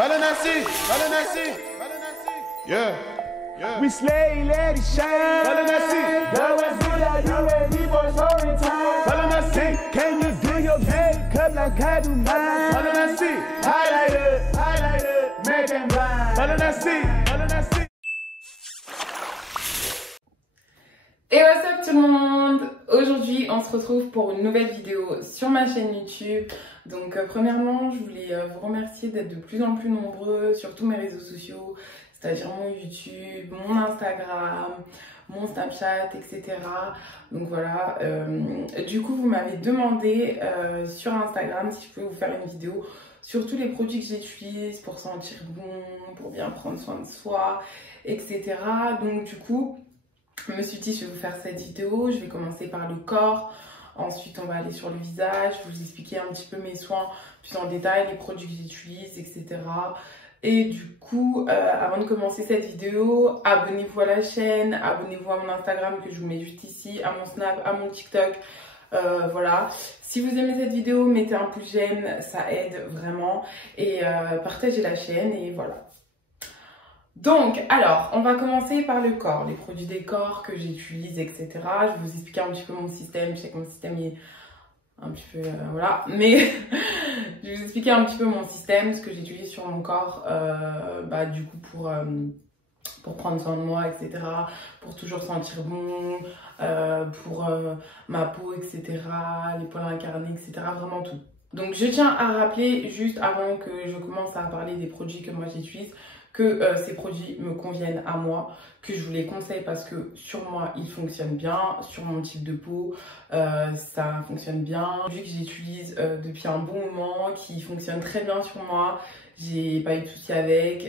Balanasi, yeah, yeah. We slay, let it shine. Balanasi, Girl, what's good? Are you ready for story time? Balanasi, Can you do your makeup like I do mine? Balanasi, Highlighter, make them blind. Balanasi. Et what's up tout le monde? Aujourd'hui on se retrouve pour une nouvelle vidéo sur ma chaîne YouTube. Donc premièrement je voulais vous remercier d'être de plus en plus nombreux sur tous mes réseaux sociaux, c'est-à-dire mon YouTube, mon Instagram, mon Snapchat, etc. Donc voilà, du coup vous m'avez demandé sur Instagram si je pouvais vous faire une vidéo sur tous les produits que j'utilise pour sentir bon, pour bien prendre soin de soi, etc. Donc du coup je me suis dit je vais vous faire cette vidéo, je vais commencer par le corps, ensuite on va aller sur le visage, vous expliquer un petit peu mes soins plus en détail, les produits que j'utilise, etc. Et du coup, avant de commencer cette vidéo, abonnez-vous à la chaîne, abonnez-vous à mon Instagram que je vous mets juste ici, à mon Snap, à mon TikTok, voilà. Si vous aimez cette vidéo, mettez un pouce j'aime, ça aide vraiment, et partagez la chaîne, et voilà. Donc, alors, on va commencer par le corps, les produits des corps que j'utilise, etc. Je vais vous expliquer un petit peu mon système. Je sais que mon système est un petit peu, voilà. Mais je vais vous expliquer un petit peu mon système, ce que j'utilise sur mon corps, du coup, pour prendre soin de moi, etc. Pour toujours sentir bon, pour ma peau, etc. Les poils incarnés, etc. Vraiment tout. Donc, je tiens à rappeler, juste avant que je commence à parler des produits que moi j'utilise, que ces produits me conviennent à moi, que je vous les conseille parce que sur moi ils fonctionnent bien, sur mon type de peau ça fonctionne bien. Vu que j'utilise depuis un bon moment, qui fonctionne très bien sur moi, j'ai pas eu de soucis avec,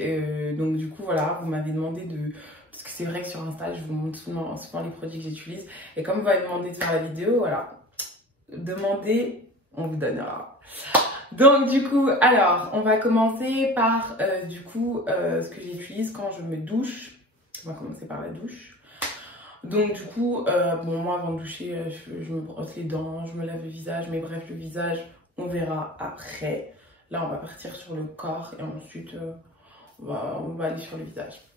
donc du coup voilà, vous m'avez demandé de... Parce que c'est vrai que sur Insta je vous montre souvent les produits que j'utilise, et comme vous m'avez demandé de faire la vidéo, voilà, demandez, on vous donnera. Donc du coup, alors, on va commencer par ce que j'utilise quand je me douche. On va commencer par la douche. Donc du coup, moi avant de doucher, je me brosse les dents, je me lave le visage, mais bref, le visage, on verra après. Là, on va partir sur le corps et ensuite, on va aller sur le visage.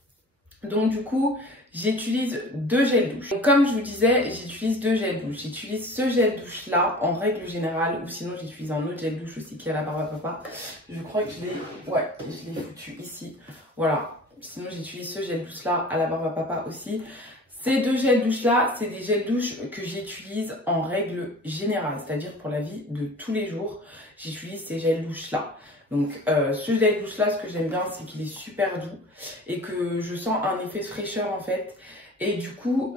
Donc du coup, j'utilise deux gels douche. Donc, comme je vous disais, j'utilise deux gels douche. J'utilise ce gel douche là en règle générale, ou sinon j'utilise un autre gel douche aussi qui est à la barbe à papa. Je crois que je l'ai foutu ici. Voilà. Sinon j'utilise ce gel douche là à la barbe à papa aussi. Ces deux gels douche là, c'est des gels douche que j'utilise en règle générale, c'est-à-dire pour la vie de tous les jours. J'utilise ces gels douche là. Donc ce gel douche là, ce que j'aime bien, c'est qu'il est super doux et que je sens un effet de fraîcheur en fait. Et du coup,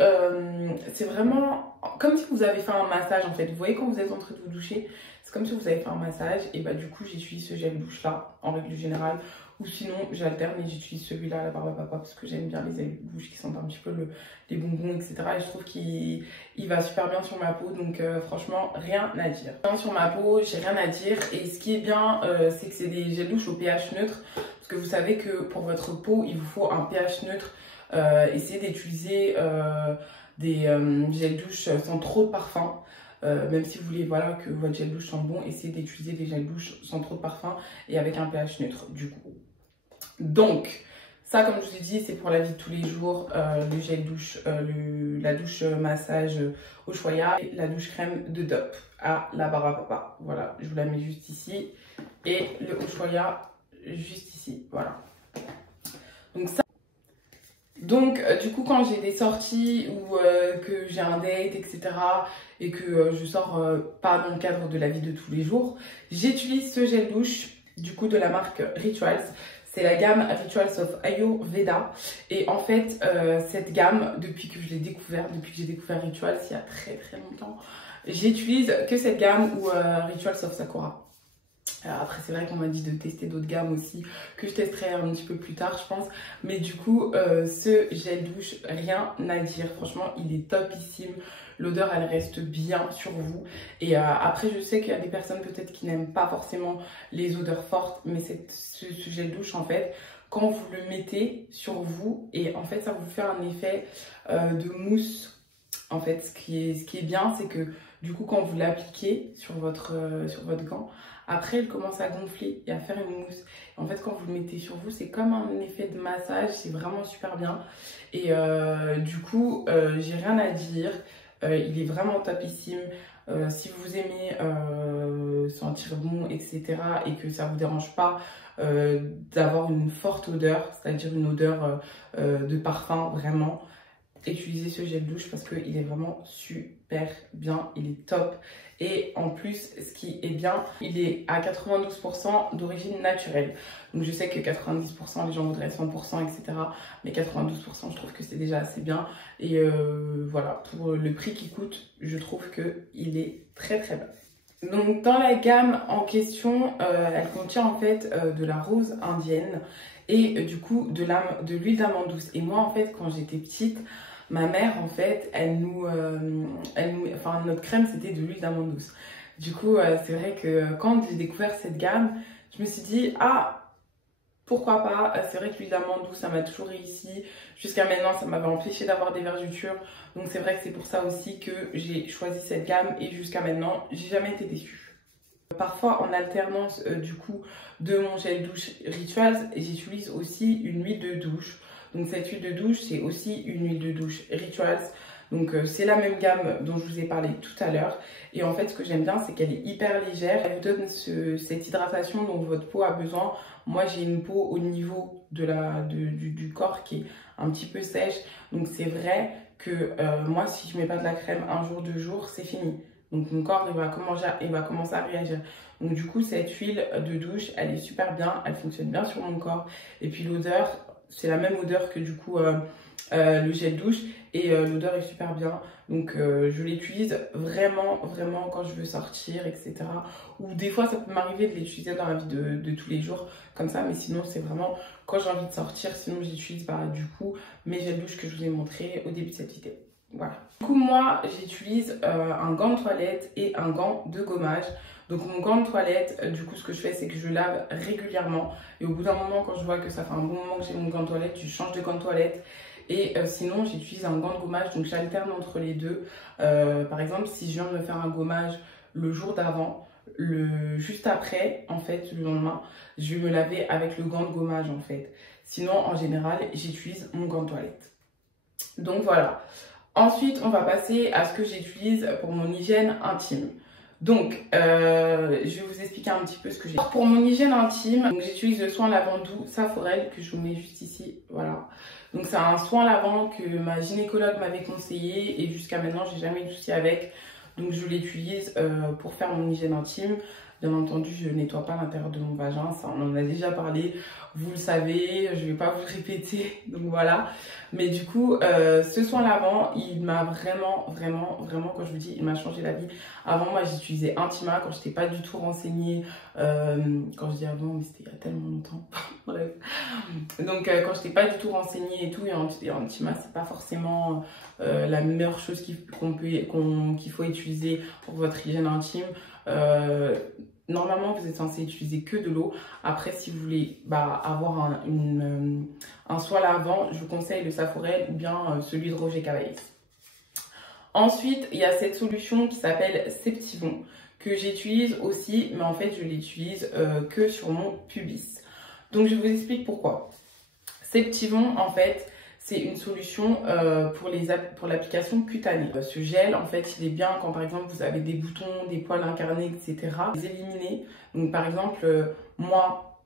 c'est vraiment comme si vous avez fait un massage en fait. Vous voyez quand vous êtes en train de vous doucher, c'est comme si vous avez fait un massage. Et bah du coup, j'utilise ce gel douche là en règle générale. Ou sinon, j'alterne et j'utilise celui-là à la barbe à papa parce que j'aime bien les gels douche qui sentent un petit peu les bonbons, etc. Et je trouve qu'il va super bien sur ma peau. Donc franchement, rien à dire. Sur ma peau, j'ai rien à dire. Et ce qui est bien, c'est que c'est des gels douche au pH neutre. Parce que vous savez que pour votre peau, il vous faut un pH neutre. Essayez d'utiliser des gels douche sans trop de parfum. Même si vous voulez voilà, que votre gel douche sente bon, essayez d'utiliser des gels douche sans trop de parfum et avec un pH neutre du coup. Donc ça, comme je vous ai dit, c'est pour la vie de tous les jours. Le gel douche, la douche massage Ushuaïa et la douche crème de Dove à la barbe à papa. Voilà, je vous la mets juste ici et le Ushuaïa juste ici. Voilà. Donc ça. Donc du coup, quand j'ai des sorties ou que j'ai un date, etc. et que je sors pas dans le cadre de la vie de tous les jours, j'utilise ce gel douche du coup de la marque Rituals. C'est la gamme Rituals of Ayurveda. Et en fait, cette gamme, depuis que j'ai découvert Rituals il y a très longtemps, j'utilise que cette gamme ou Rituals of Sakura. Après c'est vrai qu'on m'a dit de tester d'autres gammes aussi que je testerai un petit peu plus tard je pense, mais du coup ce gel douche, rien à dire, franchement il est topissime, l'odeur elle reste bien sur vous. Et après je sais qu'il y a des personnes peut-être qui n'aiment pas forcément les odeurs fortes, mais ce gel douche en fait, quand vous le mettez sur vous, et en fait ça vous fait un effet de mousse en fait. Ce qui est bien, c'est que du coup quand vous l'appliquez sur votre gant, Après, il commence à gonfler et à faire une mousse. Et en fait, quand vous le mettez sur vous, c'est comme un effet de massage, c'est vraiment super bien. Et du coup, j'ai rien à dire. Il est vraiment topissime. Si vous aimez sentir bon, etc. et que ça vous dérange pas d'avoir une forte odeur, c'est-à-dire une odeur de parfum vraiment, utilisez ce gel douche parce qu'il est vraiment super bien, il est top. Et en plus, ce qui est bien, il est à 92% d'origine naturelle. Donc je sais que 90% les gens voudraient 100%, etc. Mais 92% je trouve que c'est déjà assez bien. Et voilà, pour le prix qu'il coûte, je trouve qu'il est très très bien. Donc dans la gamme en question, elle contient en fait de la rose indienne et du coup de l'huile d'amande douce. Et moi en fait quand j'étais petite, ma mère en fait, enfin notre crème c'était de l'huile d'amande douce. Du coup c'est vrai que quand j'ai découvert cette gamme, je me suis dit ah pourquoi pas, c'est vrai que l'huile d'amande douce ça m'a toujours réussi. Jusqu'à maintenant ça m'avait empêché d'avoir des vergetures. Donc c'est vrai que c'est pour ça aussi que j'ai choisi cette gamme et jusqu'à maintenant j'ai jamais été déçue. Parfois en alternance du coup de mon gel douche Rituals, j'utilise aussi une huile de douche. Donc cette huile de douche c'est aussi une huile de douche Rituals. Donc c'est la même gamme dont je vous ai parlé tout à l'heure. Et en fait ce que j'aime bien c'est qu'elle est hyper légère. Elle vous donne cette hydratation dont votre peau a besoin. Moi j'ai une peau au niveau du corps qui est un petit peu sèche. Donc c'est vrai que moi si je mets pas de la crème un jour, 2 jours, c'est fini. Donc mon corps il va commencer à réagir. Donc du coup cette huile de douche elle est super bien, elle fonctionne bien sur mon corps. Et puis l'odeur c'est la même odeur que du coup le gel douche et l'odeur est super bien. Donc je l'utilise vraiment quand je veux sortir, etc. Ou des fois ça peut m'arriver de l'utiliser dans la vie de tous les jours comme ça, mais sinon c'est vraiment quand j'ai envie de sortir. Sinon j'utilise du coup mes gels douche que je vous ai montré au début de cette vidéo. Voilà. Du coup moi j'utilise un gant de toilette et un gant de gommage. Donc mon gant de toilette, du coup ce que je fais c'est que je lave régulièrement. Et au bout d'un moment quand je vois que ça fait un bon moment que j'ai mon gant de toilette, je change de gant de toilette. Et sinon j'utilise un gant de gommage, donc j'alterne entre les deux. Par exemple si je viens de me faire un gommage le jour d'avant, juste après en fait le lendemain, je vais me laver avec le gant de gommage en fait. Sinon en général j'utilise mon gant de toilette. Donc voilà. Ensuite, on va passer à ce que j'utilise pour mon hygiène intime. Donc, je vais vous expliquer un petit peu ce que j'ai. Pour mon hygiène intime, j'utilise le soin lavant doux Saforel que je vous mets juste ici. Voilà. Donc, c'est un soin lavant que ma gynécologue m'avait conseillé et jusqu'à maintenant, j'ai jamais eu de souci avec. Donc, je l'utilise pour faire mon hygiène intime. Bien entendu, je nettoie pas l'intérieur de mon vagin, ça on en a déjà parlé, vous le savez, je vais pas vous le répéter, donc voilà. Mais du coup, ce soin lavant, il m'a vraiment, quand je vous dis, il m'a changé la vie. Avant, moi, j'utilisais Intima quand j'étais pas du tout renseignée. Quand je dis avant, mais c'était il y a tellement longtemps. Bref. Donc, quand j'étais pas du tout renseignée et tout, et Intima, c'est pas forcément la meilleure chose qu'il faut utiliser pour votre hygiène intime. Normalement vous êtes censé utiliser que de l'eau. Après si vous voulez avoir un soin lavant, je vous conseille le Saforel ou bien celui de Roger Cavallis. Ensuite il y a cette solution qui s'appelle Septivon que j'utilise aussi, mais en fait je l'utilise que sur mon pubis. Donc je vous explique pourquoi. Septivon en fait c'est une solution pour l'application cutanée. Ce gel, en fait, il est bien quand, par exemple, vous avez des boutons, des poils incarnés, etc. Les éliminer. Donc, par exemple, moi,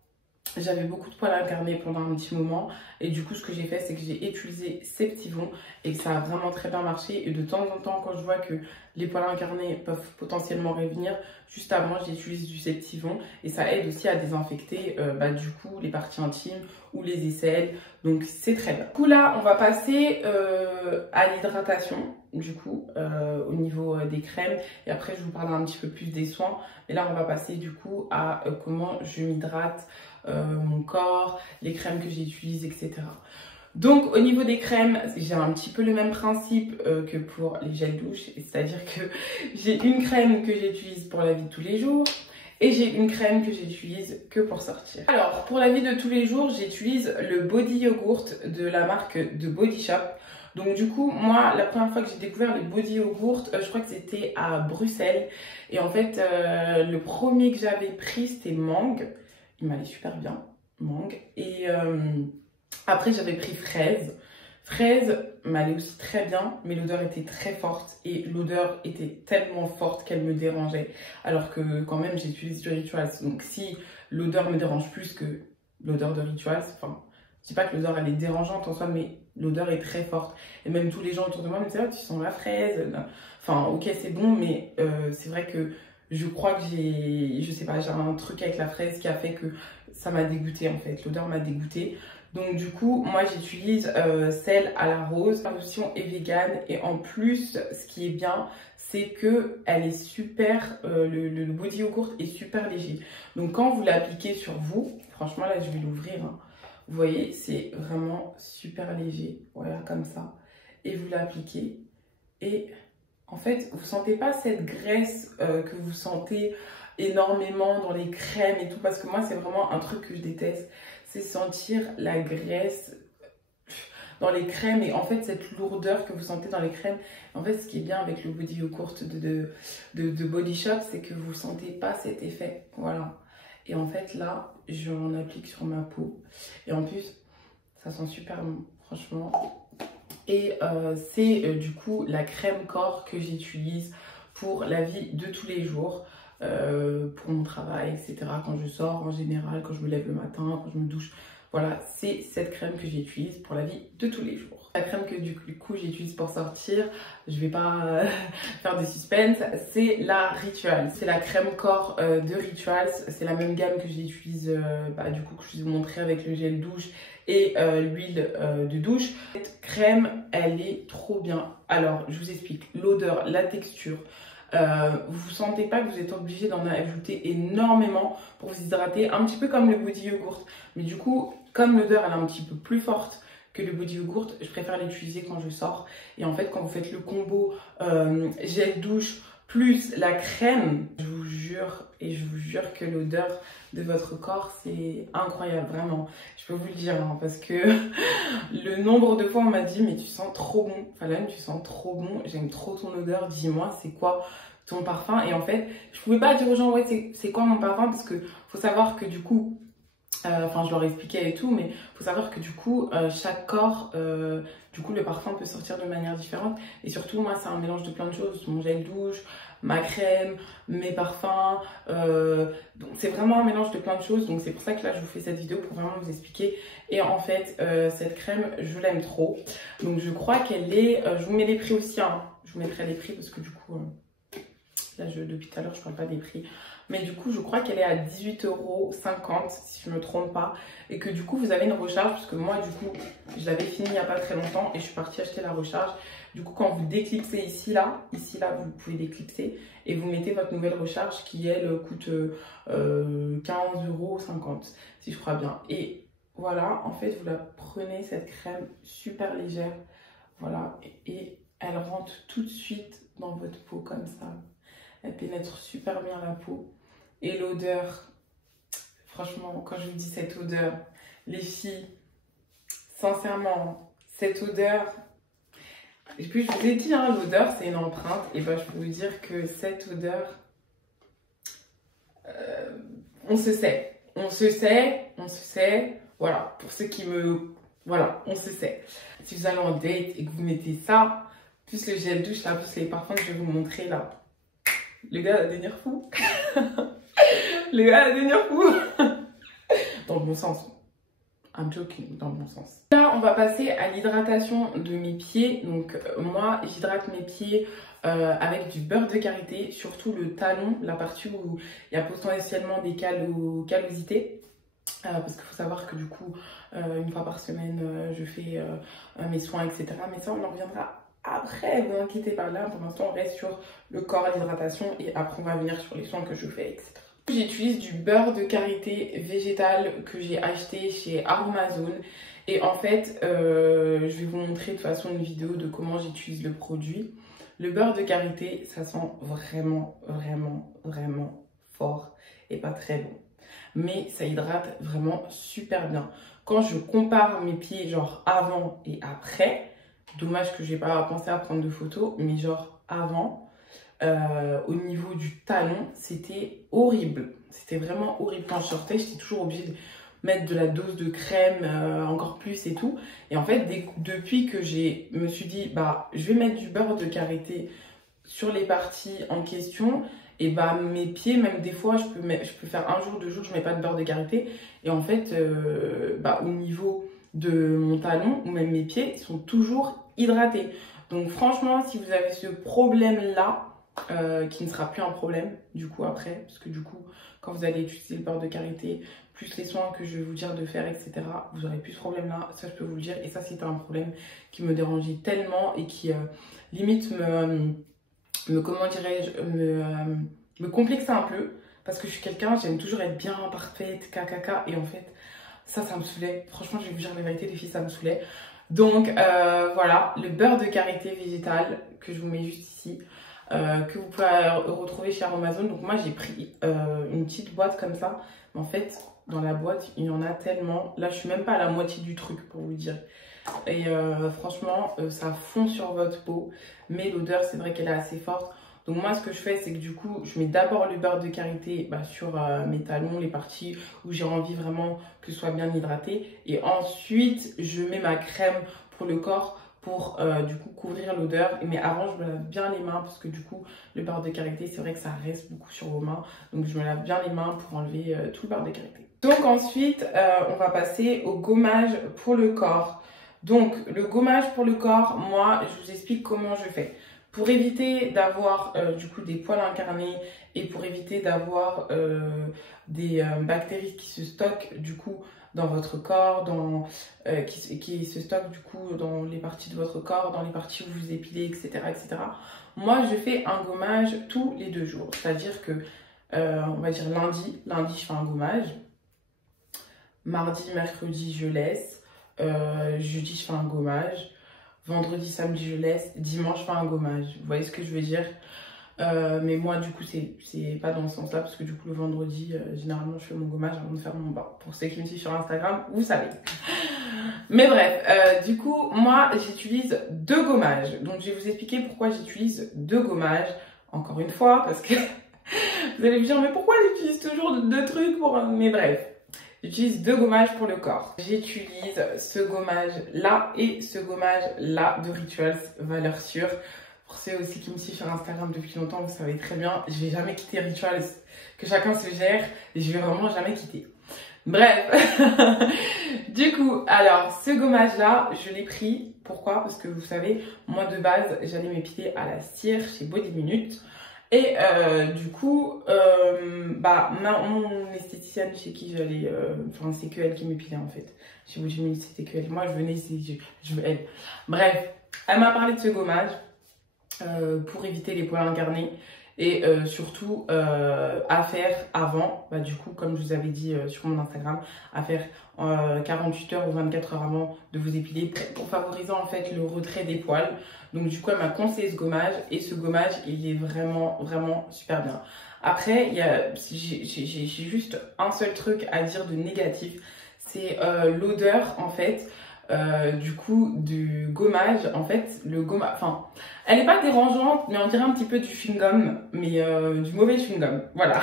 j'avais beaucoup de poils incarnés pendant un petit moment. Et du coup, ce que j'ai fait, c'est que j'ai utilisé Septivon et que ça a vraiment très bien marché. Et de temps en temps, quand je vois que les poils incarnés peuvent potentiellement revenir, juste avant, j'utilise du Septivon. Et ça aide aussi à désinfecter, du coup, les parties intimes ou les aisselles. Donc, c'est très bien. Du coup, là, on va passer à l'hydratation, du coup, au niveau des crèmes. Et après, je vous parlerai un petit peu plus des soins. Et là, on va passer, du coup, à comment je m'hydrate mon corps, les crèmes que j'utilise, etc. Donc au niveau des crèmes, j'ai un petit peu le même principe que pour les gels douche, c'est-à-dire que j'ai une crème que j'utilise pour la vie de tous les jours et j'ai une crème que j'utilise que pour sortir. Alors pour la vie de tous les jours, j'utilise le Body Yogurt de la marque de Body Shop. Donc du coup, moi, la première fois que j'ai découvert les body yogurt, je crois que c'était à Bruxelles. Et en fait, le premier que j'avais pris, c'était mangue. Il m'allait super bien, mangue. Et après, j'avais pris fraise. Fraise m'allait aussi très bien, mais l'odeur était très forte. Et l'odeur était tellement forte qu'elle me dérangeait. Alors que quand même, j'utilise du Rituals. Donc si l'odeur me dérange plus que l'odeur de Rituals, enfin, je dis pas que l'odeur elle est dérangeante en soi, mais l'odeur est très forte. Et même tous les gens autour de moi me disaient, oh, tu sens la fraise. Enfin, ok, c'est bon, mais c'est vrai que je crois que je sais pas, j'ai un truc avec la fraise qui a fait que ça m'a dégoûté en fait. L'odeur m'a dégoûté. Donc du coup, moi j'utilise celle à la rose. La version est vegan et en plus, ce qui est bien, c'est que elle est super, le body yogurt est super léger. Donc quand vous l'appliquez sur vous, franchement là je vais l'ouvrir, hein. Vous voyez, c'est vraiment super léger, voilà comme ça. Et vous l'appliquez et en fait, vous sentez pas cette graisse que vous sentez énormément dans les crèmes et tout, parce que moi c'est vraiment un truc que je déteste, c'est sentir la graisse dans les crèmes et en fait cette lourdeur que vous sentez dans les crèmes. En fait, ce qui est bien avec le body yogurt de Body Shop, c'est que vous sentez pas cet effet, voilà. Et en fait là, j'en applique sur ma peau et en plus ça sent super bon, franchement. Et c'est du coup la crème corps que j'utilise pour la vie de tous les jours, pour mon travail, etc. Quand je sors en général, quand je me lève le matin, quand je me douche. Voilà, c'est cette crème que j'utilise pour la vie de tous les jours. La crème que du coup j'utilise pour sortir, je vais pas faire de suspense, c'est la Rituals. C'est la crème corps de Rituals. C'est la même gamme que j'utilise, du coup que je vous ai montré avec le gel douche et l'huile de douche. Cette crème, elle est trop bien. Alors, je vous explique. L'odeur, la texture. Vous ne sentez pas que vous êtes obligé d'en ajouter énormément pour vous hydrater, un petit peu comme le body yogurt. Mais du coup, comme l'odeur elle est un petit peu plus forte que le body yogurt, je préfère l'utiliser quand je sors. Et en fait, quand vous faites le combo gel douche plus la crème, je vous jure que l'odeur de votre corps, c'est incroyable, vraiment. Je peux vous le dire, hein, parce que le nombre de fois on m'a dit, mais tu sens trop bon. Falane, tu sens trop bon, j'aime trop ton odeur, dis-moi, c'est quoi ton parfum? Et en fait, je pouvais pas dire aux gens, ouais, c'est quoi mon parfum? Parce que faut savoir que du coup, je leur expliquais et tout, mais il faut savoir que du coup, chaque corps, du coup, le parfum peut sortir de manière différente. Et surtout, moi, c'est un mélange de plein de choses. Mon gel douche, ma crème, mes parfums. Donc, c'est vraiment un mélange de plein de choses. Donc, c'est pour ça que là, je vous fais cette vidéo pour vraiment vous expliquer. Et en fait, cette crème, je l'aime trop. Donc, je crois qu'elle est... je vous mets les prix aussi, hein. Je vous mettrai les prix parce que du coup... là, depuis tout à l'heure, je parle pas des prix. Mais du coup, je crois qu'elle est à 18,50 € si je ne me trompe pas. Et que du coup, vous avez une recharge. Parce que moi, du coup, je l'avais fini il n'y a pas très longtemps. Et je suis partie acheter la recharge. Du coup, quand vous déclipsez ici, là, vous pouvez déclipser. Et vous mettez votre nouvelle recharge qui, elle, coûte 15,50 € si je crois bien. Et voilà, en fait, vous la prenez, cette crème super légère. Voilà. Et elle rentre tout de suite dans votre peau comme ça. Elle pénètre super bien la peau. Et l'odeur, franchement, quand je vous dis cette odeur, les filles, sincèrement, cette odeur, et puis je vous ai dit, hein, l'odeur c'est une empreinte, et ben je peux vous dire que cette odeur, on se sait, voilà, pour ceux qui me, voilà, on se sait. Si vous allez en date et que vous mettez ça, plus le gel douche là, plus les parfums que je vais vous montrer là, le gars va devenir fou. Le gars va devenir fou. Dans le bon sens. I'm joking, dans le bon sens. Là, on va passer à l'hydratation de mes pieds. Donc, moi, j'hydrate mes pieds avec du beurre de karité, surtout le talon, la partie où il y a potentiellement des callosités. Parce qu'il faut savoir que du coup, une fois par semaine, je fais mes soins, etc. Mais ça, on en reviendra après, vous inquiétez pas. Là, pour l'instant, on reste sur le corps, l'hydratation, et après, on va venir sur les soins que je fais, etc. J'utilise du beurre de karité végétal que j'ai acheté chez Aromazone. Et en fait, je vais vous montrer de toute façon une vidéo de comment j'utilise le produit. Le beurre de karité, ça sent vraiment, vraiment, vraiment fort et pas très bon. Mais ça hydrate vraiment super bien. Quand je compare mes pieds, genre avant et après, dommage que j'ai pas pensé à prendre de photos, mais genre avant, au niveau du talon, c'était horrible. C'était vraiment horrible. Quand je sortais, j'étais toujours obligée de mettre de la dose de crème, encore plus et tout. Et en fait, depuis que me suis dit, bah, je vais mettre du beurre de karité sur les parties en question, et bah mes pieds, même des fois, je peux faire un jour, 2 jours, je mets pas de beurre de karité. Et en fait, bah, au niveau de mon talon, ou même mes pieds, sont toujours hydratés. Donc franchement, si vous avez ce problème-là, qui ne sera plus un problème du coup après, parce que du coup, quand vous allez utiliser le beurre de karité, plus les soins que je vais vous dire de faire, etc., vous aurez plus ce problème-là, ça je peux vous le dire. Et ça, c'était un problème qui me dérangeait tellement et qui limite comment dirais-je, me complexait un peu, parce que je suis quelqu'un, j'aime toujours être bien parfaite, kakaka, et en fait, ça me saoulait. Franchement, je vais vous dire la vérité, les filles, ça me saoulait. Donc voilà, le beurre de karité végétal que je vous mets juste ici, que vous pouvez retrouver chez Amazon. Donc moi, j'ai pris une petite boîte comme ça. En fait, dans la boîte, il y en a tellement. Là, je suis même pas à la moitié du truc, pour vous dire. Et franchement, ça fond sur votre peau. Mais l'odeur, c'est vrai qu'elle est assez forte. Donc moi, ce que je fais, c'est que du coup, je mets d'abord le beurre de karité sur mes talons, les parties où j'ai envie vraiment que ce soit bien hydraté. Et ensuite, je mets ma crème pour le corps pour du coup couvrir l'odeur. Mais avant, je me lave bien les mains parce que du coup, le beurre de karité, c'est vrai que ça reste beaucoup sur vos mains. Donc je me lave bien les mains pour enlever tout le beurre de karité. Donc ensuite, on va passer au gommage pour le corps. Donc le gommage pour le corps, moi, je vous explique comment je fais. Pour éviter d'avoir du coup des poils incarnés et pour éviter d'avoir des bactéries qui se stockent du coup dans votre corps, qui se stockent du coup dans les parties de votre corps, dans les parties où vous épilez, etc., etc. Moi, je fais un gommage tous les 2 jours. C'est-à-dire que, on va dire lundi, je fais un gommage. Mardi, mercredi, je laisse. Jeudi, je fais un gommage. Vendredi, samedi, je laisse. Dimanche, je fais un gommage. Vous voyez ce que je veux dire? Mais moi, du coup, c'est pas dans ce sens-là. Parce que du coup, le vendredi, généralement, je fais mon gommage avant de faire mon bain. Pour ceux qui me suivent sur Instagram, vous savez. Mais bref, du coup, moi, j'utilise 2 gommages. Donc, je vais vous expliquer pourquoi j'utilise 2 gommages. Encore une fois, parce que vous allez me dire, mais pourquoi j'utilise toujours 2 trucs pour... Mais bref. J'utilise 2 gommages pour le corps. J'utilise ce gommage-là et ce gommage-là de Rituals, valeur sûre. Pour ceux aussi qui me suivent sur Instagram depuis longtemps, vous savez très bien, je vais jamais quitter Rituals, que chacun se gère, et je vais vraiment jamais quitter. Bref, du coup, alors, ce gommage-là, je l'ai pris. Pourquoi? Parce que vous savez, moi de base, j'allais m'épiler à la cire chez Body Minute. Et du coup, mon esthéticienne chez qui j'allais, enfin c'est que elle qui m'épilait en fait. Chez Body Minute, c'était que elle. Moi je venais, je veux elle. Bref, elle m'a parlé de ce gommage pour éviter les poils incarnés. Et surtout à faire avant, du coup comme je vous avais dit sur mon Instagram, à faire 48 heures ou 24 heures avant de vous épiler pour favoriser en fait le retrait des poils. Donc du coup elle m'a conseillé ce gommage et ce gommage il est vraiment vraiment super bien. Après j'ai juste un seul truc à dire de négatif, c'est l'odeur en fait. Du coup du gommage, en fait le gommage, enfin elle n'est pas dérangeante mais on dirait un petit peu du chewing-gum, mais du mauvais chewing-gum, voilà.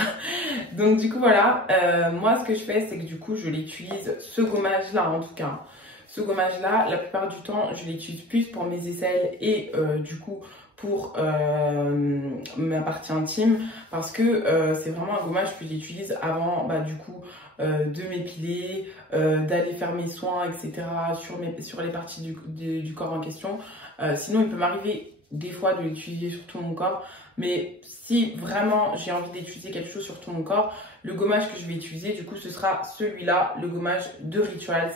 Donc du coup voilà, moi ce que je fais c'est que du coup je l'utilise, ce gommage là en tout cas, ce gommage là la plupart du temps je l'utilise plus pour mes aisselles et du coup pour ma partie intime, parce que c'est vraiment un gommage que j'utilise avant du coup de m'épiler, d'aller faire mes soins, etc. sur les parties du corps en question. Sinon, il peut m'arriver des fois de l'utiliser sur tout mon corps. Mais si vraiment j'ai envie d'utiliser quelque chose sur tout mon corps, le gommage que je vais utiliser, du coup, ce sera celui-là, le gommage de Rituals.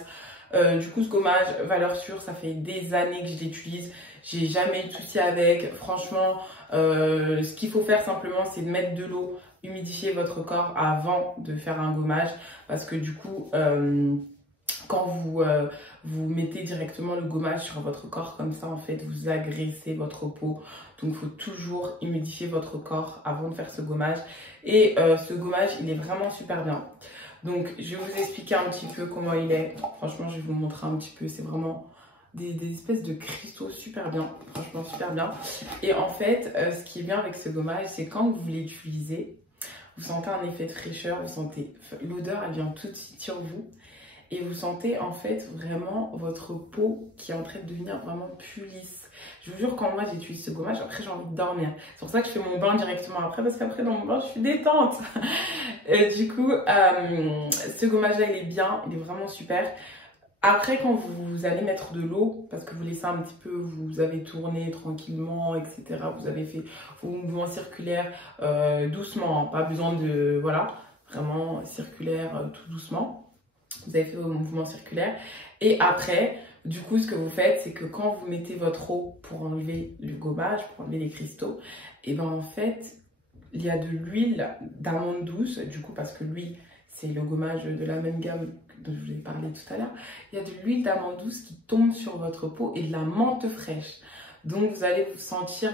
Du coup, ce gommage, valeur sûre, ça fait des années que je l'utilise. J'ai jamais eu de souci avec. Franchement, ce qu'il faut faire simplement, c'est de mettre de l'eau, humidifier votre corps avant de faire un gommage, parce que du coup quand vous mettez directement le gommage sur votre corps comme ça, en fait vous agressez votre peau. Donc il faut toujours humidifier votre corps avant de faire ce gommage. Et ce gommage il est vraiment super bien. Donc je vais vous expliquer un petit peu comment il est. Franchement je vais vous montrer un petit peu, c'est vraiment des espèces de cristaux super bien, franchement super bien. Et en fait, ce qui est bien avec ce gommage, c'est quand vous l'utilisez, vous sentez un effet de fraîcheur, vous sentez l'odeur, elle vient tout de suite sur vous. Et vous sentez en fait vraiment votre peau qui est en train de devenir vraiment plus lisse. Je vous jure, quand moi j'utilise ce gommage, après j'ai envie de dormir. C'est pour ça que je fais mon bain directement après, parce qu'après dans mon bain je suis détente. Du coup, ce gommage là il est bien, il est vraiment super. Après, quand vous allez mettre de l'eau, parce que vous laissez un petit peu, vous avez tourné tranquillement, etc. Vous avez fait vos mouvements circulaires doucement, hein, pas besoin de, voilà, vraiment circulaire tout doucement. Vous avez fait vos mouvements circulaires. Et après, du coup, ce que vous faites, c'est que quand vous mettez votre eau pour enlever le gommage, pour enlever les cristaux, et ben en fait, il y a de l'huile d'amande douce, du coup, parce que l'huile, c'est le gommage de la même gamme dont je vous ai parlé tout à l'heure. Il y a de l'huile d'amande douce qui tombe sur votre peau et de la menthe fraîche. Donc, vous allez sentir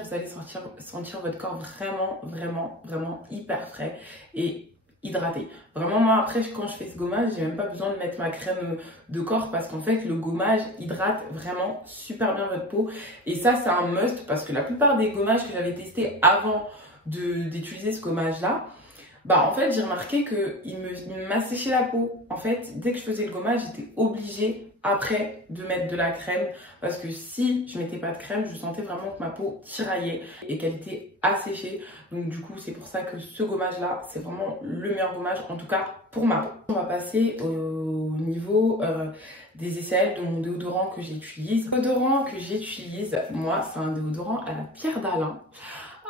votre corps vraiment, vraiment, vraiment hyper frais et hydraté. Vraiment, moi, après, quand je fais ce gommage, j'ai même pas besoin de mettre ma crème de corps parce qu'en fait, le gommage hydrate vraiment super bien votre peau. Et ça, c'est un must parce que la plupart des gommages que j'avais testés avant d'utiliser ce gommage-là, bah en fait, j'ai remarqué qu'il m'asséchait la peau. En fait, dès que je faisais le gommage, j'étais obligée après de mettre de la crème parce que si je mettais pas de crème, je sentais vraiment que ma peau tiraillait et qu'elle était asséchée. Donc du coup, c'est pour ça que ce gommage là, c'est vraiment le meilleur gommage, en tout cas pour ma peau. On va passer au niveau des aisselles de mon déodorant que j'utilise. Le déodorant que j'utilise, moi, c'est un déodorant à la pierre d'Alain.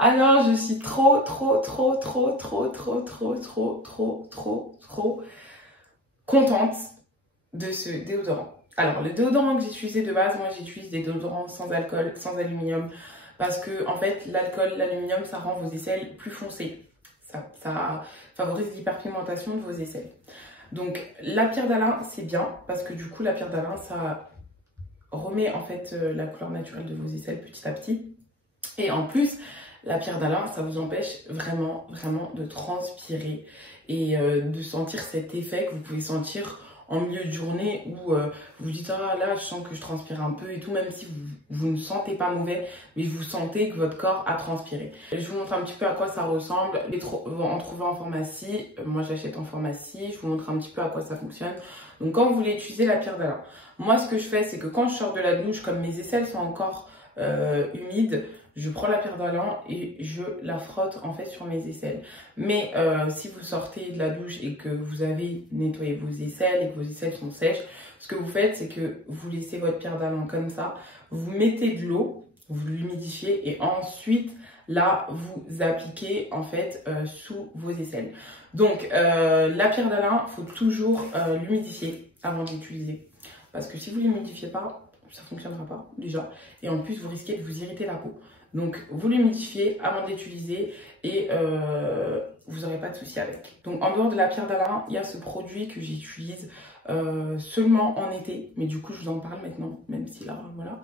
Alors, je suis trop contente de ce déodorant. Alors, le déodorant que j'ai utilisé de base, moi j'utilise des déodorants sans alcool, sans aluminium. Parce que, en fait, l'alcool, l'aluminium, ça rend vos aisselles plus foncées. Ça favorise l'hyperpigmentation de vos aisselles. Donc, la pierre d'Alain, c'est bien. Parce que du coup, la pierre d'Alain, ça remet en fait la couleur naturelle de vos aisselles petit à petit. Et en plus, la pierre d'Alain, ça vous empêche vraiment, vraiment de transpirer et de sentir cet effet que vous pouvez sentir en milieu de journée où vous vous dites « Ah là, je sens que je transpire un peu » et tout, même si vous ne sentez pas mauvais, mais vous sentez que votre corps a transpiré. Je vous montre un petit peu à quoi ça ressemble. En trouver en pharmacie, moi j'achète en pharmacie, je vous montre un petit peu à quoi ça fonctionne. Donc quand vous voulez utiliser la pierre d'Alain, moi ce que je fais, c'est que quand je sors de la douche, comme mes aisselles sont encore humides, je prends la pierre d'Alain et je la frotte en fait sur mes aisselles. Mais si vous sortez de la douche et que vous avez nettoyé vos aisselles et que vos aisselles sont sèches, ce que vous faites, c'est que vous laissez votre pierre d'Alain comme ça, vous mettez de l'eau, vous l'humidifiez et ensuite là vous appliquez en fait sous vos aisselles. Donc la pierre d'Alain, il faut toujours l'humidifier avant de l'utiliser. Parce que si vous ne l'humidifiez pas, ça ne fonctionnera pas déjà. Et en plus, vous risquez de vous irriter la peau. Donc, vous l'humidifiez avant de l'utiliser et vous n'aurez pas de souci avec. Donc, en dehors de la pierre d'Alain, il y a ce produit que j'utilise seulement en été. Mais du coup, je vous en parle maintenant, même si là, voilà.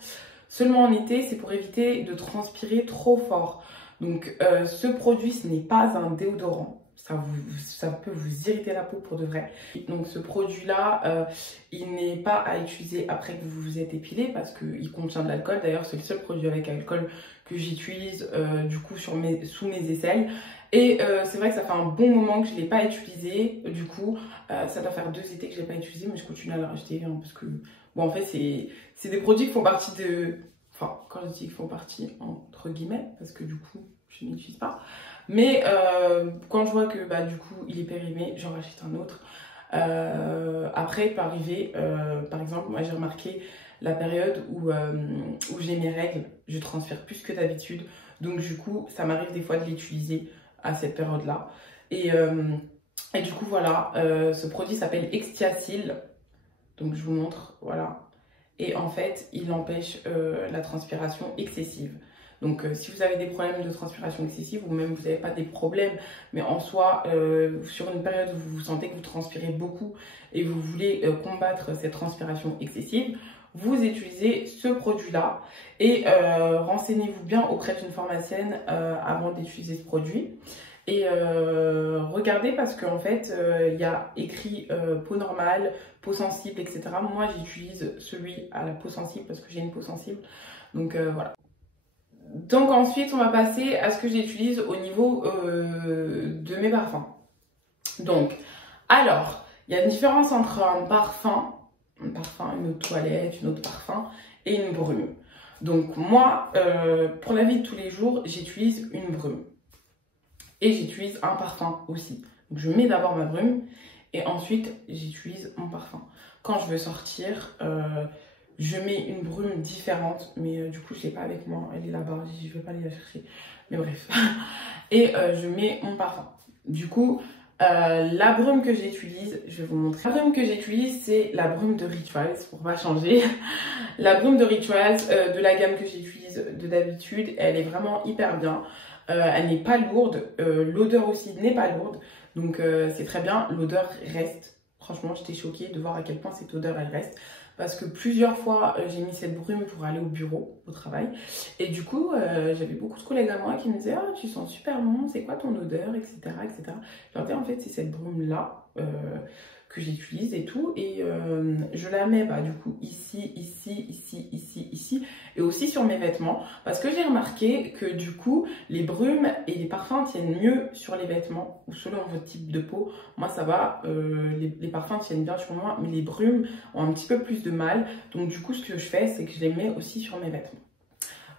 Seulement en été, c'est pour éviter de transpirer trop fort. Donc, ce produit, ce n'est pas un déodorant. Ça peut vous irriter la peau pour de vrai. Donc ce produit-là, il n'est pas à utiliser après que vous vous êtes épilé parce qu'il contient de l'alcool. D'ailleurs, c'est le seul produit avec alcool que j'utilise du coup sous mes aisselles. Et c'est vrai que ça fait un bon moment que je ne l'ai pas utilisé. Du coup, ça doit faire 2 étés que je ne l'ai pas utilisé, mais je continue à le racheter hein, parce que, bon, en fait, c'est des produits qui font partie de... Enfin, quand je dis qu'ils font partie, entre guillemets, parce que du coup, je n'utilise pas. Mais quand je vois que bah, du coup il est périmé, j'en rachète un autre. Après, il peut arriver, par exemple, moi j'ai remarqué la période où j'ai mes règles, je transpire plus que d'habitude. Donc du coup, ça m'arrive des fois de l'utiliser à cette période-là. Et du coup, voilà, ce produit s'appelle Extiacil. Donc je vous montre, voilà. Et en fait, il empêche la transpiration excessive. Donc si vous avez des problèmes de transpiration excessive ou même vous n'avez pas des problèmes, mais en soi, sur une période où vous sentez que vous transpirez beaucoup et vous voulez combattre cette transpiration excessive, vous utilisez ce produit-là et renseignez-vous bien auprès d'une pharmacienne avant d'utiliser ce produit. Et regardez parce qu'en fait, il y a écrit peau normale, peau sensible, etc. Moi, j'utilise celui à la peau sensible parce que j'ai une peau sensible. Donc voilà. Donc ensuite, on va passer à ce que j'utilise au niveau de mes parfums. Donc, alors, il y a une différence entre un parfum, une eau de toilette, une eau de parfum et une brume. Donc moi, pour la vie de tous les jours, j'utilise une brume. Et j'utilise un parfum aussi. Donc je mets d'abord ma brume et ensuite j'utilise mon parfum. Quand je veux sortir, je mets une brume différente, mais du coup je l'ai pas avec moi, elle est là-bas, je vais pas aller la chercher. Mais bref. Et je mets mon parfum. Du coup, la brume que j'utilise, je vais vous montrer. La brume que j'utilise, c'est la brume de Rituals, pour pas changer. La brume de Rituals, de la gamme que j'utilise de d'habitude, elle est vraiment hyper bien. Elle n'est pas lourde, l'odeur aussi n'est pas lourde, donc c'est très bien, l'odeur reste. Franchement, j'étais choquée de voir à quel point cette odeur elle reste, parce que plusieurs fois j'ai mis cette brume pour aller au bureau, au travail, et du coup j'avais beaucoup de collègues à moi qui me disaient ah, tu sens super bon, c'est quoi ton odeur, etc. etc. Je leur disais en fait c'est cette brume là que j'utilise et tout, et je la mets du coup ici, ici, et aussi sur mes vêtements, parce que j'ai remarqué que du coup les brumes et les parfums tiennent mieux sur les vêtements, ou selon votre type de peau. Moi ça va, les parfums tiennent bien sur moi, mais les brumes ont un petit peu plus de mal, donc du coup ce que je fais c'est que je les mets aussi sur mes vêtements.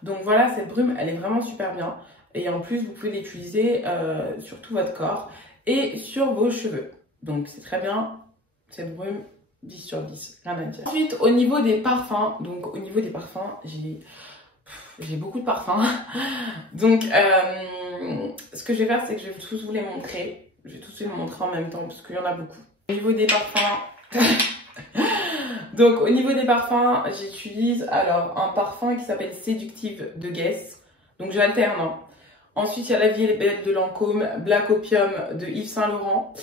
Donc voilà, cette brume elle est vraiment super bien, et en plus vous pouvez l'utiliser sur tout votre corps et sur vos cheveux, donc c'est très bien. Cette brume, 10 sur 10, rien à dire. Ensuite, au niveau des parfums, j'ai beaucoup de parfums. Donc, ce que je vais faire, c'est que je vais tous vous les montrer. Je vais tous les montrer en même temps, parce qu'il y en a beaucoup. Au niveau des parfums... Donc, au niveau des parfums, j'utilise alors un parfum qui s'appelle Séductive de Guess. Donc, j'alterne. Hein. Ensuite, il y a La Vie est belle de Lancôme, Black Opium de Yves Saint Laurent.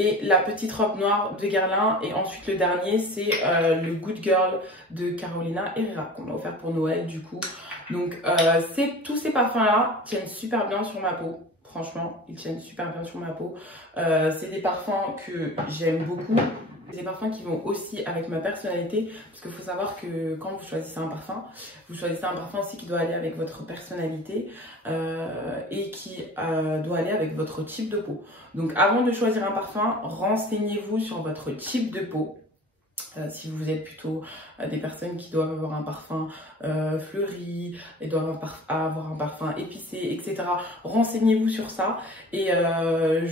Et La Petite Robe Noire de Guerlain. Et ensuite le dernier c'est le Good Girl de Carolina Herrera qu'on m'a offert pour Noël du coup. Donc tous ces parfums là tiennent super bien sur ma peau. Franchement ils tiennent super bien sur ma peau. C'est des parfums que j'aime beaucoup. Des parfums qui vont aussi avec ma personnalité, parce qu'il faut savoir que quand vous choisissez un parfum aussi qui doit aller avec votre personnalité et qui doit aller avec votre type de peau. Donc avant de choisir un parfum, renseignez-vous sur votre type de peau. Si vous êtes plutôt des personnes qui doivent avoir un parfum fleuri, et doivent avoir un parfum épicé, etc. Renseignez-vous sur ça. Et je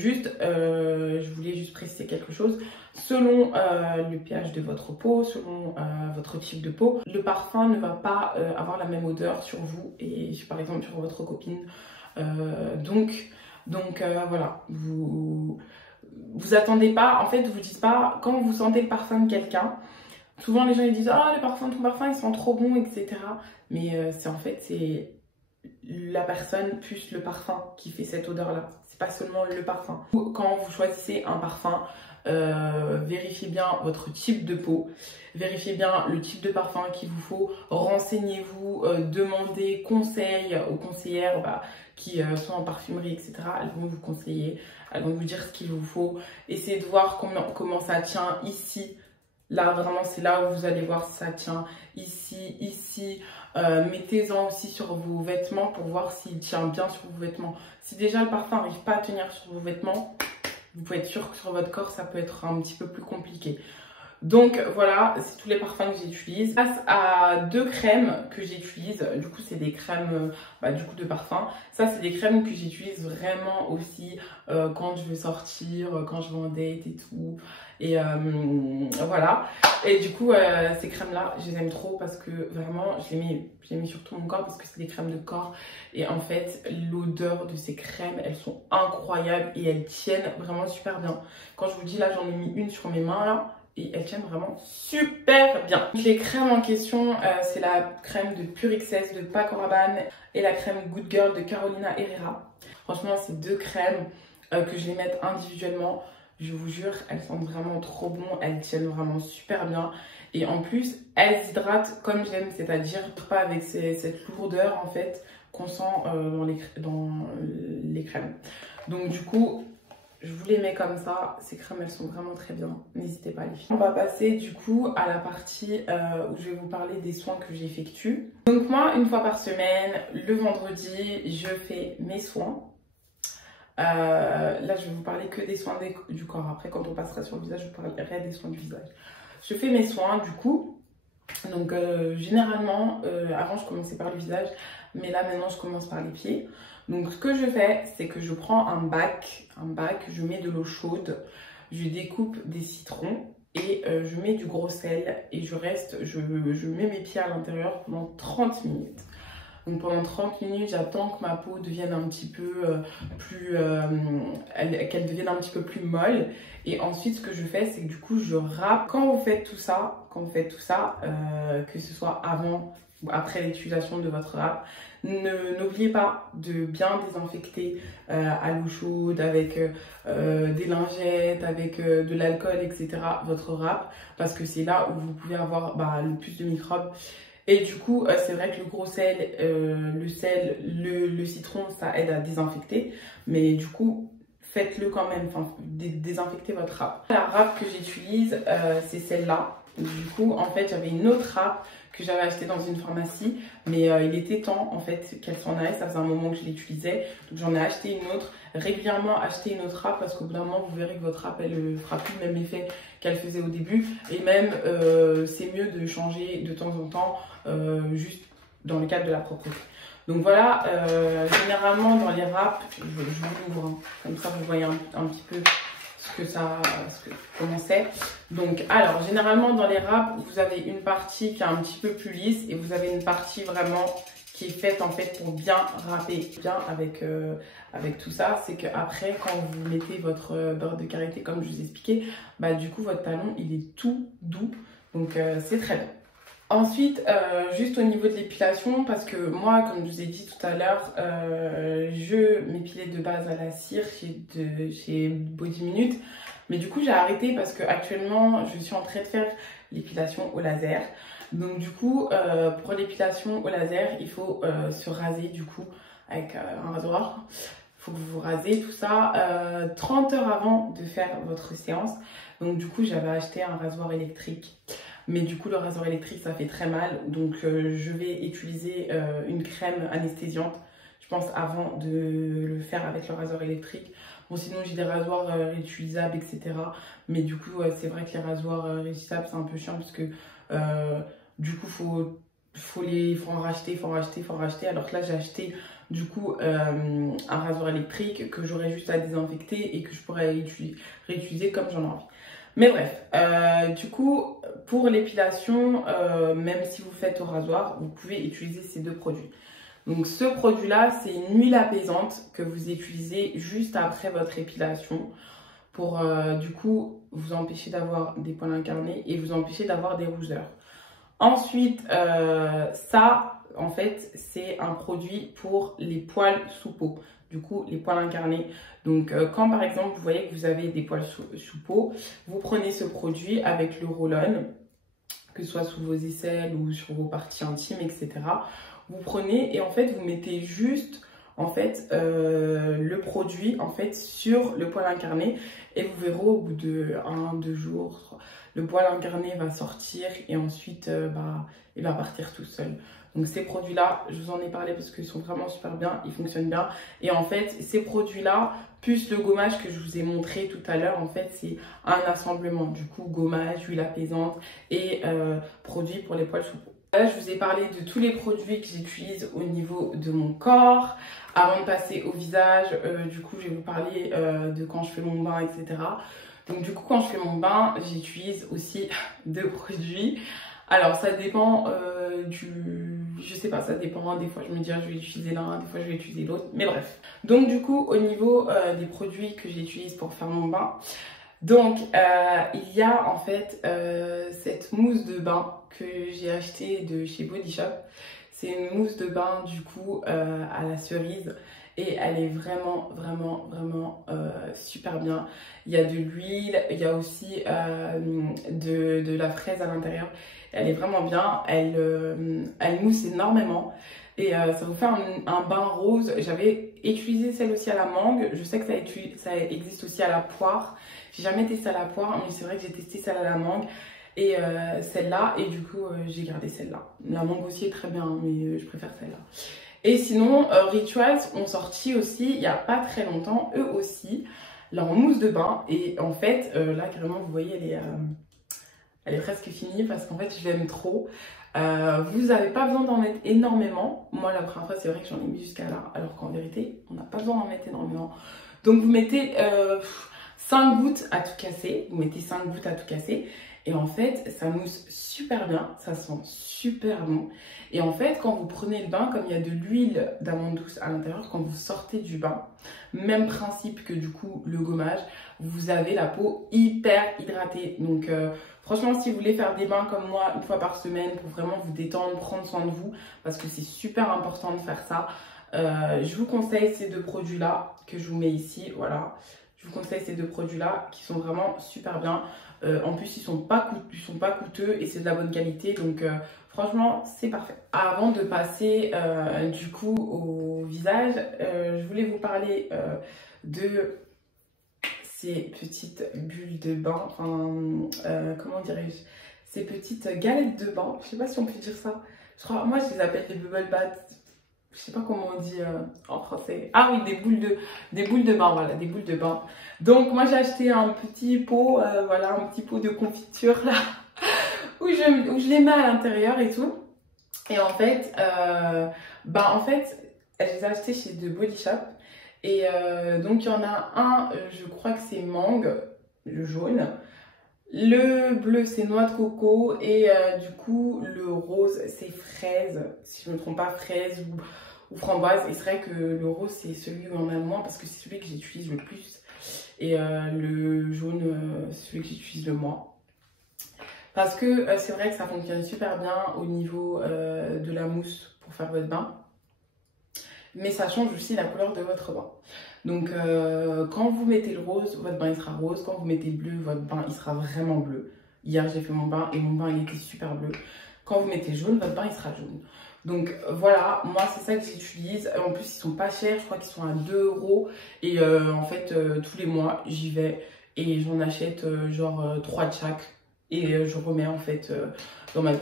voulais juste préciser quelque chose. Selon le pH de votre peau, selon votre type de peau, le parfum ne va pas avoir la même odeur sur vous et par exemple sur votre copine. Donc voilà, vous attendez pas, en fait vous dites pas, quand vous sentez le parfum de quelqu'un, souvent les gens ils disent ah, le parfum, ton parfum il sent trop bon, etc. Mais c'est la personne plus le parfum qui fait cette odeur là, c'est pas seulement le parfum. Quand vous choisissez un parfum, vérifiez bien votre type de peau, vérifiez bien le type de parfum qu'il vous faut, renseignez-vous, demandez conseil aux conseillères qui sont en parfumerie, etc. Elles vont vous conseiller, elles vont vous dire ce qu'il vous faut. Essayez de voir comment ça tient ici. Là, vraiment, c'est là où vous allez voir si ça tient ici, ici. Mettez-en aussi sur vos vêtements pour voir s'il tient bien sur vos vêtements. Si déjà le parfum n'arrive pas à tenir sur vos vêtements, vous pouvez être sûr que sur votre corps, ça peut être un petit peu plus compliqué. Donc voilà, c'est tous les parfums que j'utilise. Face à deux crèmes que j'utilise, du coup c'est des crèmes de parfum. Ça c'est des crèmes que j'utilise vraiment aussi quand je veux sortir, quand je vais en date et tout. Et voilà. Et du coup ces crèmes là, je les aime trop parce que vraiment je les mets sur tout mon corps parce que c'est des crèmes de corps. Et en fait l'odeur de ces crèmes, elles sont incroyables et elles tiennent vraiment super bien. Quand je vous dis là, j'en ai mis une sur mes mains là. Et elles tiennent vraiment super bien. Les crèmes en question, c'est la crème de Pure XS de Paco Rabanne et la crème Good Girl de Carolina Herrera. Franchement, ces deux crèmes que je les mette individuellement, je vous jure, elles sentent vraiment trop bon. Elles tiennent vraiment super bien. Et en plus, elles hydratent comme j'aime, c'est-à-dire pas avec cette lourdeur en fait qu'on sent dans les crèmes. Donc du coup, je vous les mets comme ça. Ces crèmes, elles sont vraiment très bien. N'hésitez pas à les filles. On va passer du coup à la partie où je vais vous parler des soins que j'effectue. Donc moi, une fois par semaine, le vendredi, je fais mes soins. Là, je vais vous parler que des soins du corps. Après, quand on passera sur le visage, je vous parlerai des soins du visage. Je fais mes soins du coup. Donc généralement, avant je commençais par le visage, mais là maintenant je commence par les pieds. Donc ce que je fais, c'est que je prends un bac, je mets de l'eau chaude, je découpe des citrons et je mets du gros sel et je mets mes pieds à l'intérieur pendant 30 minutes. Donc pendant 30 minutes, j'attends que ma peau devienne un petit peu qu'elle devienne un petit peu plus molle. Et ensuite, ce que je fais, c'est que du coup, je râpe. Quand vous faites tout ça, que ce soit avant ou après l'utilisation de votre râpe, n'oubliez pas de bien désinfecter à l'eau chaude, avec des lingettes, avec de l'alcool, etc. votre râpe, parce que c'est là où vous pouvez avoir le plus de microbes. Et du coup, c'est vrai que le gros sel, le citron, ça aide à désinfecter. Mais du coup, faites-le quand même, désinfectez votre râpe. La râpe que j'utilise, c'est celle-là. Du coup, en fait, j'avais une autre râpe que j'avais achetée dans une pharmacie. Mais il était temps, en fait, qu'elle s'en aille. Ça faisait un moment que je l'utilisais. Donc, j'en ai acheté une autre. Régulièrement, acheter une autre râpe parce qu'au bout d'un moment, vous verrez que votre râpe, elle fera plus le même effet qu'elle faisait au début. Et même, c'est mieux de changer de temps en temps, juste dans le cadre de la propreté. Donc voilà, généralement dans les râpes, je vous l'ouvre, hein, comme ça vous voyez un petit peu comment c'est. Donc alors, généralement dans les râpes, vous avez une partie qui est un petit peu plus lisse et vous avez une partie vraiment qui est faite en fait pour bien râper. Bien avec tout ça, c'est que après quand vous mettez votre beurre de karité comme je vous ai expliqué, du coup votre talon il est tout doux, donc c'est très bien. Ensuite, juste au niveau de l'épilation, parce que moi, comme je vous ai dit tout à l'heure, je m'épilais de base à la cire chez Body Minute. Mais du coup, j'ai arrêté parce que actuellement, je suis en train de faire l'épilation au laser. Donc du coup, pour l'épilation au laser, il faut se raser du coup avec un rasoir. Il faut que vous vous rasez tout ça 30 heures avant de faire votre séance. Donc du coup, j'avais acheté un rasoir électrique. Mais du coup, le rasoir électrique, ça fait très mal. Donc, je vais utiliser une crème anesthésiante, je pense, avant de le faire avec le rasoir électrique. Bon, sinon, j'ai des rasoirs réutilisables, etc. Mais du coup, c'est vrai que les rasoirs réutilisables, c'est un peu chiant parce que du coup, faut en racheter. Alors que là, j'ai acheté du coup un rasoir électrique que j'aurais juste à désinfecter et que je pourrais réutiliser comme j'en ai envie. Mais bref, du coup, pour l'épilation, même si vous faites au rasoir, vous pouvez utiliser ces deux produits. Donc ce produit-là, c'est une huile apaisante que vous utilisez juste après votre épilation pour du coup vous empêcher d'avoir des poils incarnés et vous empêcher d'avoir des rougeurs. Ensuite, ça, en fait, c'est un produit pour les poils sous peau. Du coup, les poils incarnés. Donc, quand par exemple, vous voyez que vous avez des poils sous peau, vous prenez ce produit avec le roll-on, que ce soit sous vos aisselles ou sur vos parties intimes, etc. Vous prenez et en fait, vous mettez juste en fait, le produit en fait, sur le poil incarné et vous verrez au bout de 1-2 jours, le poil incarné va sortir et ensuite il va partir tout seul. Donc ces produits-là, je vous en ai parlé parce qu'ils sont vraiment super bien, ils fonctionnent bien. Et en fait, ces produits-là, plus le gommage que je vous ai montré tout à l'heure, en fait, c'est un assemblement. Du coup, gommage, huile apaisante et produits pour les poils sous peau. Là, je vous ai parlé de tous les produits que j'utilise au niveau de mon corps. Avant de passer au visage, du coup, je vais vous parler de quand je fais mon bain, etc. Donc du coup, quand je fais mon bain, j'utilise aussi deux produits. Alors ça dépend je sais pas, ça dépend, des fois je me dis je vais utiliser l'un, des fois je vais utiliser l'autre, mais bref. Donc du coup au niveau des produits que j'utilise pour faire mon bain, donc il y a en fait cette mousse de bain que j'ai achetée de chez Body Shop. C'est une mousse de bain du coup à la cerise et elle est vraiment super bien. Il y a de l'huile, il y a aussi de la fraise à l'intérieur. Elle est vraiment bien, elle mousse énormément et ça vous fait un bain rose. J'avais utilisé celle aussi à la mangue, je sais que ça existe aussi à la poire. J'ai jamais testé à la poire, mais c'est vrai que j'ai testé celle à la mangue et celle-là, et du coup j'ai gardé celle-là. La mangue aussi est très bien, mais je préfère celle-là. Et sinon, Rituals ont sorti aussi, il n'y a pas très longtemps, eux aussi, leur mousse de bain. Et en fait, là, carrément, vous voyez, elle est presque finie parce qu'en fait, je l'aime trop. Vous n'avez pas besoin d'en mettre énormément. Moi, la première fois, c'est vrai que j'en ai mis jusqu'à là, alors qu'en vérité, on n'a pas besoin d'en mettre énormément. Donc, vous mettez 5 gouttes à tout casser. Vous mettez 5 gouttes à tout casser. Et en fait, ça mousse super bien, ça sent super bon. Et en fait, quand vous prenez le bain, comme il y a de l'huile d'amande douce à l'intérieur, quand vous sortez du bain, même principe que du coup le gommage, vous avez la peau hyper hydratée. Donc franchement, si vous voulez faire des bains comme moi une fois par semaine pour vraiment vous détendre, prendre soin de vous, parce que c'est super important de faire ça, je vous conseille ces deux produits-là que je vous mets ici, voilà. Je vous conseille ces deux produits-là qui sont vraiment super bien. En plus, ils sont pas coûteux et c'est de la bonne qualité. Donc, franchement, c'est parfait. Avant de passer du coup au visage, je voulais vous parler de ces petites bulles de bain. Enfin, comment dirais-je? Ces petites galettes de bain. Je sais pas si on peut dire ça. Je crois, moi, je les appelle des bubble baths. Je sais pas comment on dit en français. Ah oui, des boules de bain, voilà, des boules de bain. Donc moi j'ai acheté un petit pot, voilà, un petit pot de confiture là, où je les mets à l'intérieur et tout. Et en fait, je les ai achetés chez The Body Shop. Et donc il y en a un, je crois que c'est mangue, le jaune. Le bleu c'est noix de coco et du coup le rose c'est fraise, si je ne me trompe pas, fraise ou framboise. Et c'est vrai que le rose c'est celui où on a le moins parce que c'est celui que j'utilise le plus. Et le jaune c'est celui que j'utilise le moins. Parce que c'est vrai que ça fonctionne super bien au niveau de la mousse pour faire votre bain. Mais ça change aussi la couleur de votre bain. Donc quand vous mettez le rose, votre bain il sera rose. Quand vous mettez le bleu, votre bain il sera vraiment bleu. Hier j'ai fait mon bain et mon bain il était super bleu. Quand vous mettez jaune, votre bain il sera jaune. Donc voilà, moi c'est ça que j'utilise. En plus ils sont pas chers, je crois qu'ils sont à 2 €. Et en fait tous les mois j'y vais et j'en achète genre 3 de chaque. Et je remets en fait dans mon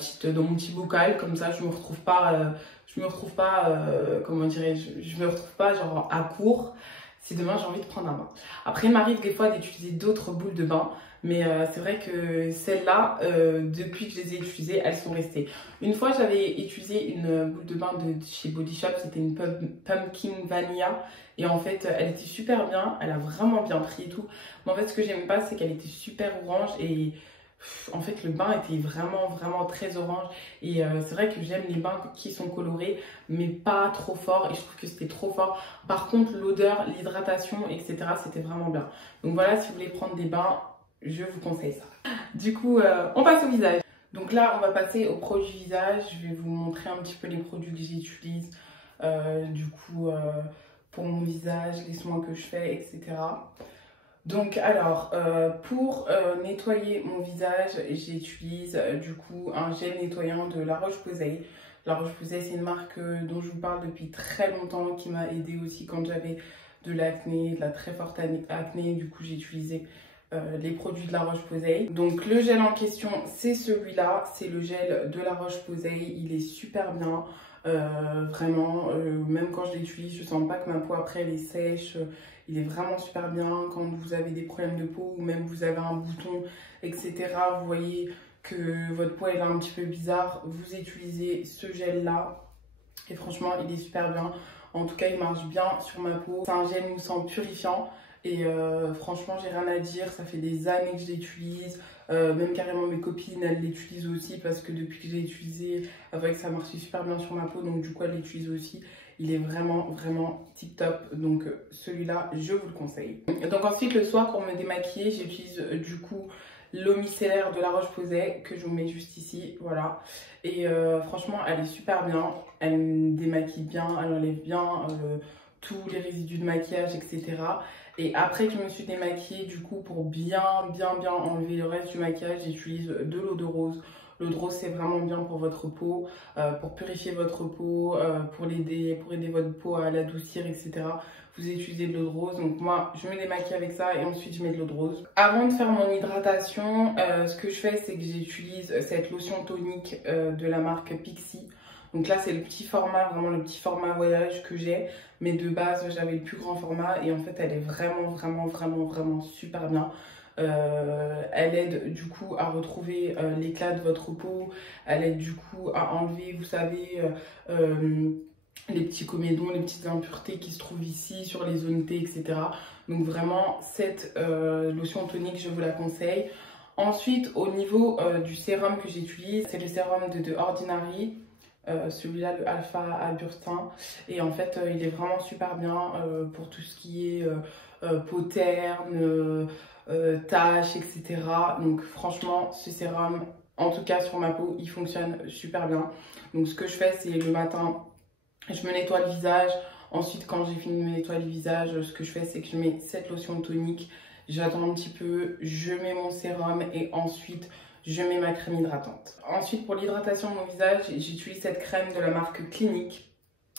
petit bocal, comme ça je me retrouve pas comment dirais-je, je me retrouve pas genre à court si demain j'ai envie de prendre un bain. Après il m'arrive des fois d'utiliser d'autres boules de bain, mais c'est vrai que celles-là, depuis que je les ai utilisées, elles sont restées. Une fois j'avais utilisé une boule de bain de chez Body Shop, c'était une Pumpkin Vanilla, et en fait elle était super bien, elle a vraiment bien pris et tout. Mais en fait ce que j'aime pas c'est qu'elle était super orange et en fait le bain était vraiment très orange et c'est vrai que j'aime les bains qui sont colorés mais pas trop fort et je trouve que c'était trop fort. Par contre l'odeur, l'hydratation etc c'était vraiment bien. Donc voilà, si vous voulez prendre des bains, je vous conseille ça. Du coup on passe au visage. Donc là on va passer aux produits visage. Je vais vous montrer un petit peu les produits que j'utilise du coup pour mon visage, les soins que je fais etc. Donc alors, pour nettoyer mon visage, j'utilise du coup un gel nettoyant de La Roche-Posay. La Roche-Posay, c'est une marque dont je vous parle depuis très longtemps, qui m'a aidée aussi quand j'avais de l'acné, de la très forte acné. Du coup, j'ai utilisé les produits de La Roche-Posay. Donc le gel en question, c'est celui-là, c'est le gel de La Roche-Posay. Il est super bien. Vraiment, même quand je l'utilise, je sens pas que ma peau après elle est sèche. Il est vraiment super bien quand vous avez des problèmes de peau ou même vous avez un bouton, etc. Vous voyez que votre peau elle est un petit peu bizarre, vous utilisez ce gel là et franchement il est super bien. En tout cas il marche bien sur ma peau. C'est un gel moussant purifiant et franchement j'ai rien à dire, ça fait des années que je l'utilise. Même carrément mes copines elles l'utilisent aussi parce que depuis que je l'ai utilisé, avec ça marche super bien sur ma peau, donc du coup elles l'utilisent aussi. Il est vraiment tip top, donc celui-là je vous le conseille. Donc ensuite le soir pour me démaquiller, j'utilise du coup l'eau micellaire de La Roche-Posay que je vous mets juste ici, voilà. Et franchement elle est super bien, elle me démaquille bien, elle enlève bien tous les résidus de maquillage, etc. Et après que je me suis démaquillée, du coup, pour bien enlever le reste du maquillage, j'utilise de l'eau de rose. L'eau de rose, c'est vraiment bien pour votre peau, pour purifier votre peau, pour aider votre peau à l'adoucir, etc. Vous utilisez de l'eau de rose. Donc moi, je me démaquille avec ça et ensuite je mets de l'eau de rose. Avant de faire mon hydratation, ce que je fais, c'est que j'utilise cette lotion tonique de la marque Pixi. Donc là, c'est le petit format, vraiment le petit format voyage que j'ai. Mais de base, j'avais le plus grand format et en fait, elle est vraiment super bien. Elle aide du coup à retrouver l'éclat de votre peau. Elle aide du coup à enlever, vous savez, les petits comédons, les petites impuretés qui se trouvent ici, sur les zones T, etc. Donc vraiment, cette lotion tonique, je vous la conseille. Ensuite, au niveau du sérum que j'utilise, c'est le sérum de The Ordinary. Celui-là, le Alpha Aburtin, et en fait il est vraiment super bien pour tout ce qui est peau terne, taches, etc. Donc franchement, ce sérum, en tout cas sur ma peau, il fonctionne super bien. Donc ce que je fais, c'est le matin, je me nettoie le visage. Ensuite, quand j'ai fini de me nettoyer le visage, ce que je fais, c'est que je mets cette lotion tonique, j'attends un petit peu, je mets mon sérum et ensuite je mets ma crème hydratante. Ensuite, pour l'hydratation de mon visage, j'utilise cette crème de la marque Clinique.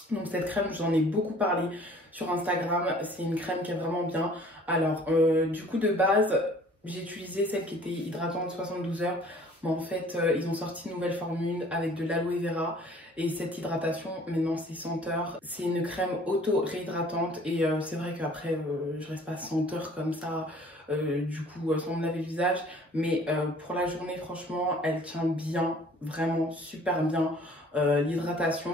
Donc cette crème, j'en ai beaucoup parlé sur Instagram. C'est une crème qui est vraiment bien. Alors, du coup, de base, j'ai utilisé celle qui était hydratante 72 heures. Mais en fait, ils ont sorti une nouvelle formule avec de l'aloe vera. Et cette hydratation, maintenant, c'est 100 heures. C'est une crème auto-réhydratante. Et c'est vrai qu'après, je reste pas 100 heures comme ça. Du coup sans me laver le visage, mais pour la journée franchement elle tient bien, vraiment super bien l'hydratation.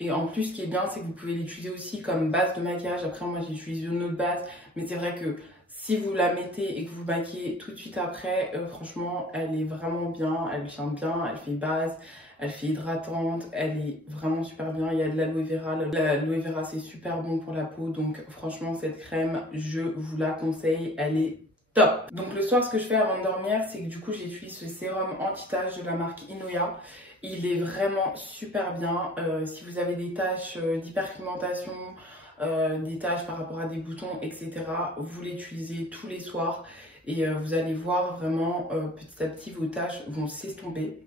Et en plus ce qui est bien, c'est que vous pouvez l'utiliser aussi comme base de maquillage. Après moi j'utilise une autre base, mais c'est vrai que si vous la mettez et que vous maquillez tout de suite après, franchement elle est vraiment bien, elle tient bien, elle fait base, elle fait hydratante, elle est vraiment super bien. Il y a de l'aloe vera, l'aloe vera c'est super bon pour la peau, donc franchement cette crème je vous la conseille, elle est top. Donc le soir, ce que je fais avant de dormir, c'est que du coup j'utilise ce sérum anti-taches de la marque Inoya. Il est vraiment super bien. Si vous avez des taches d'hyperpigmentation, des taches par rapport à des boutons, etc., vous l'utilisez tous les soirs et vous allez voir vraiment petit à petit vos taches vont s'estomper.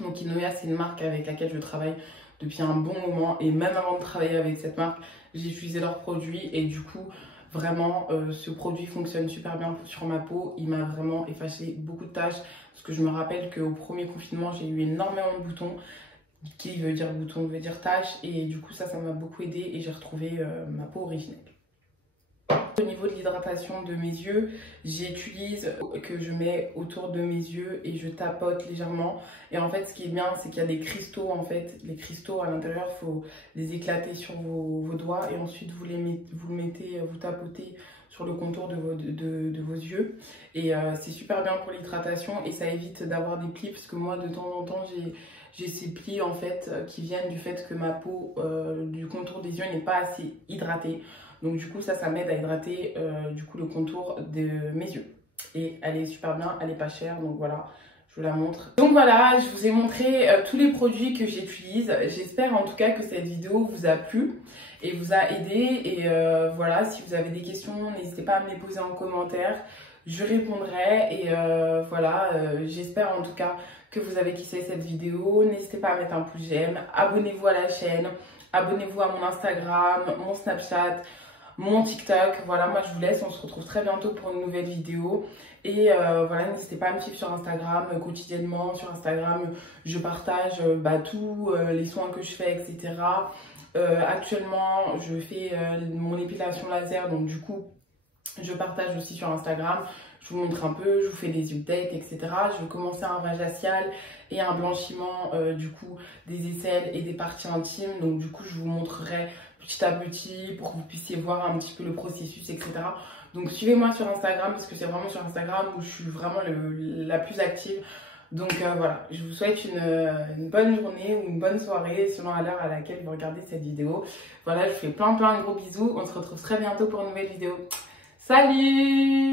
Donc Inoya, c'est une marque avec laquelle je travaille depuis un bon moment, et même avant de travailler avec cette marque, j'ai utilisé leurs produits et du coup vraiment ce produit fonctionne super bien sur ma peau. Il m'a vraiment effacé beaucoup de taches, parce que je me rappelle qu'au premier confinement j'ai eu énormément de boutons. Qui veut dire bouton veut dire taches, et du coup ça m'a beaucoup aidé et j'ai retrouvé ma peau originelle. Au niveau de l'hydratation de mes yeux, j'utilise que je mets autour de mes yeux et je tapote légèrement. Et en fait, ce qui est bien, c'est qu'il y a des cristaux. En fait, les cristaux à l'intérieur, il faut les éclater sur vos doigts et ensuite vous tapotez sur le contour de vos yeux. Et c'est super bien pour l'hydratation et ça évite d'avoir des plis, parce que moi, de temps en temps, j'ai ces plis en fait qui viennent du fait que ma peau du contour des yeux n'est pas assez hydratée. Donc du coup ça m'aide à hydrater du coup le contour de mes yeux. Et elle est super bien, elle est pas chère, donc voilà, je vous la montre. Donc voilà, je vous ai montré tous les produits que j'utilise. J'espère en tout cas que cette vidéo vous a plu et vous a aidé. Et voilà, si vous avez des questions, n'hésitez pas à me les poser en commentaire. Je répondrai et voilà, j'espère en tout cas que vous avez kiffé cette vidéo. N'hésitez pas à mettre un pouce j'aime, abonnez-vous à la chaîne, abonnez-vous à mon Instagram, mon Snapchat, mon TikTok. Voilà, moi je vous laisse, on se retrouve très bientôt pour une nouvelle vidéo. Et voilà, n'hésitez pas à me suivre sur Instagram quotidiennement. Sur Instagram, je partage tous les soins que je fais, etc. Actuellement, je fais mon épilation laser, donc du coup, je partage aussi sur Instagram. Je vous montre un peu, je vous fais des updates, etc. Je vais commencer un rinçage facial et un blanchiment du coup des aisselles et des parties intimes. Donc du coup, je vous montrerai petit à petit pour que vous puissiez voir un petit peu le processus, etc. Donc suivez-moi sur Instagram, parce que c'est vraiment sur Instagram où je suis vraiment la plus active. Donc voilà, je vous souhaite une bonne journée ou une bonne soirée selon à l'heure à laquelle vous regardez cette vidéo. Voilà, je vous fais plein de gros bisous. On se retrouve très bientôt pour une nouvelle vidéo. Salut!